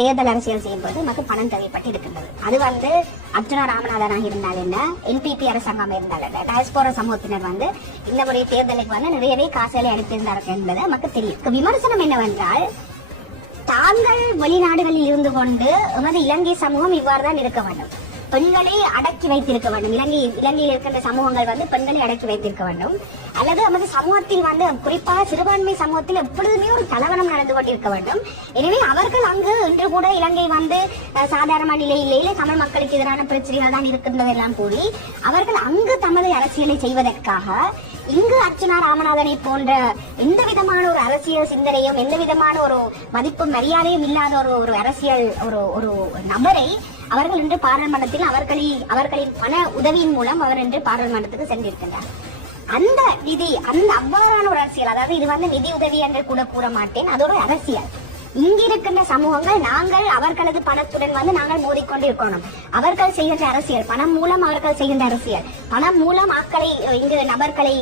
தேர்தல் அரசியல் செய்யும்போது நமக்கு பணம் தேவைப்பட்டு இருக்கின்றது. அது அர்ஜுனா ராமநாதனாக இருந்தால் என்ன, என்பிபி அரசாங்கம் இருந்தால் என்ன, டயஸ்போரா சமூகத்தினர் இந்த முறை தேர்தலுக்கு நிறையவே காசுகளை அளித்திருந்தார்கள் என்பது நமக்கு தெரியும். விமர்சனம் என்னவென்றால், தாங்கள் வெளிநாடுகளில் இருந்து கொண்டு எமது இலங்கை சமூகம் இவ்வாறு தான் இருக்க வேண்டும், பெண்களை அடக்கி வைத்திருக்க வேண்டும், இலங்கையில் இருக்கின்ற சமூகங்கள் பெண்களை அடக்கி வைத்திருக்க வேண்டும், அல்லது நமது சமூகத்தில் குறிப்பாக சிறுபான்மை சமூகத்தில் எப்பொழுதுமே ஒரு கலவரம் நடந்து கொண்டிருக்க வேண்டும். எனவே அவர்கள் அங்கு இன்று கூட இலங்கை சாதாரண நிலையிலேயே தமிழ் மக்களுக்கு எதிரான பிரச்சனைகள் தான் இருக்கின்றதெல்லாம் கூறி அவர்கள் அங்கு தமது அரசியலை செய்வதற்காக இங்கு அர்ச்சுனா ராமநாதனை போன்ற எந்த விதமான ஒரு அரசியல் சிந்தனையும் எந்த விதமான ஒரு மதிப்பு மரியாதையும் இல்லாத ஒரு அரசியல் ஒரு நபரை அவர்கள் இன்று பாராளுமன்றத்தில் அவர்களின் பண உதவியின் மூலம் அவர் இன்று பாராளுமன்றத்துக்கு சென்றிருக்கின்றார். அந்த நிதி அவ்வாறான ஒரு அரசியல், அதாவது இது நிதி உதவி என்று கூட கூற மாட்டேன், அது ஒரு அரசியல். இங்கிருக்கின்ற சமூகங்கள் நாங்கள் அவர்களது பணத்துடன் நாங்கள் மோதிக்கொண்டிருக்கணும். அவர்கள் செய்கின்ற அரசியல், பணம் மூலம் அவர்கள் செய்கின்ற அரசியல், பணம் மூலம் ஆட்களை இங்கு நபர்களை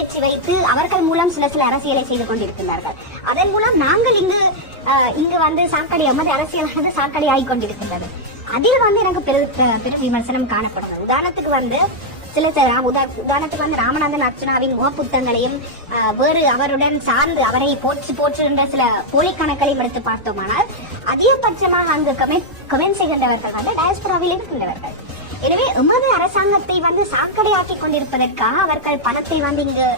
ஏற்றி வைத்து அவர்கள் மூலம் சில அரசியலை செய்து கொண்டிருக்கின்றார்கள். அதன் மூலம் நாங்கள் இங்கு சாக்கடை எமது அரசியல் சாக்கடை ஆகிக்கொண்டிருக்கின்றது. அதில் எனக்கு பெரு விமர்சனம் காணப்படுகிறது. உதாரணத்துக்கு ராமநாதன் அர்ச்சுனாவின் முகப்புத்தங்களையும் வேறு அவருடன் சார்ந்து அவரை போற்றுகின்ற சில போலி கணக்களையும் எடுத்து பார்த்தோமானால் அதிகபட்சமாக அங்கு கமெண்ட் செய்கின்றவர்கள் டயஸ்போராவில் இருக்கின்றவர்கள். எனவே எமது அரசாங்கத்தை சாக்கடையாக்கி கொண்டிருப்பதற்காக அவர்கள் பணத்தை இங்கு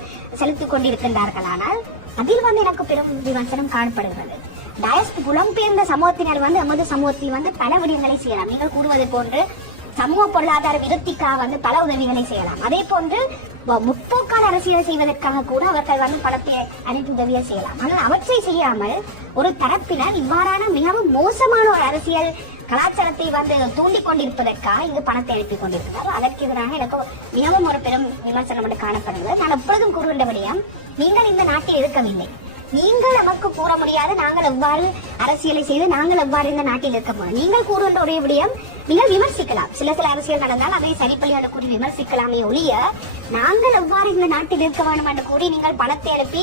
செலுத்திக் கொண்டிருக்கின்றார்கள். ஆனால் அதில் எனக்கு பெரும் விமர்சனம் காணப்படுகிறது. புலம்பெயர்ந்த சமூகத்தினர் எமது சமூகத்தில் பல விடயங்களை செய்யலாம். நீங்கள் கூறுவது போன்று சமூக பொருளாதார விருத்திக்காக பல உதவிகளை செய்யலாம். அதே போன்று முற்போக்கான அரசியலை செய்வதற்காக கூட அவர்கள் பணத்தை அனுப்பி உதவியை செய்யலாம். ஆனால் அவற்றை செய்யாமல் ஒரு தரப்பினர் இவ்வாறான மிகவும் மோசமான ஒரு அரசியல் கலாச்சாரத்தை தூண்டிக் கொண்டிருப்பதற்காக இங்கு பணத்தை அனுப்பி கொண்டிருக்கிறார். அதற்கு எதிராக எனக்கு மிகவும் ஒரு பெரும் விமர்சனம் காணப்படுகிறது. நான் எப்பொழுதும் கூறுகின்றபடியும், நீங்கள் இந்த நாட்டில் இருக்கவில்லை, நீங்கள் நமக்கு கூற முடியாது நாங்கள் எவ்வாறு அரசியலை செய்து நாங்கள் எவ்வாறு இந்த நாட்டில் இருக்க முடியும். நீங்கள் கூறுகின்ற ஒரே விடயம், நீங்கள் விமர்சிக்கலாம், சில அரசியல் நடந்தால் அதை சரிப்பள்ளியோட கூறி விமர்சிக்கலாமே ஒழிய நாங்கள் எவ்வாறு இந்த நாட்டில் இருக்க வேண்டும் என்று கூறி நீங்கள் பணத்தை அனுப்பி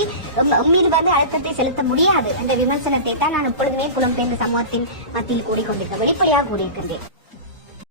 மீது அழுத்தத்தை செலுத்த முடியாது என்ற விமர்சனத்தை தான் நான் எப்பொழுதுமே புலம்பெயர்ந்த சமூகத்தின் மத்தியில் கூறிக்கொண்டிருக்கேன், வெளிப்படையாக கூறியிருக்கின்றேன்.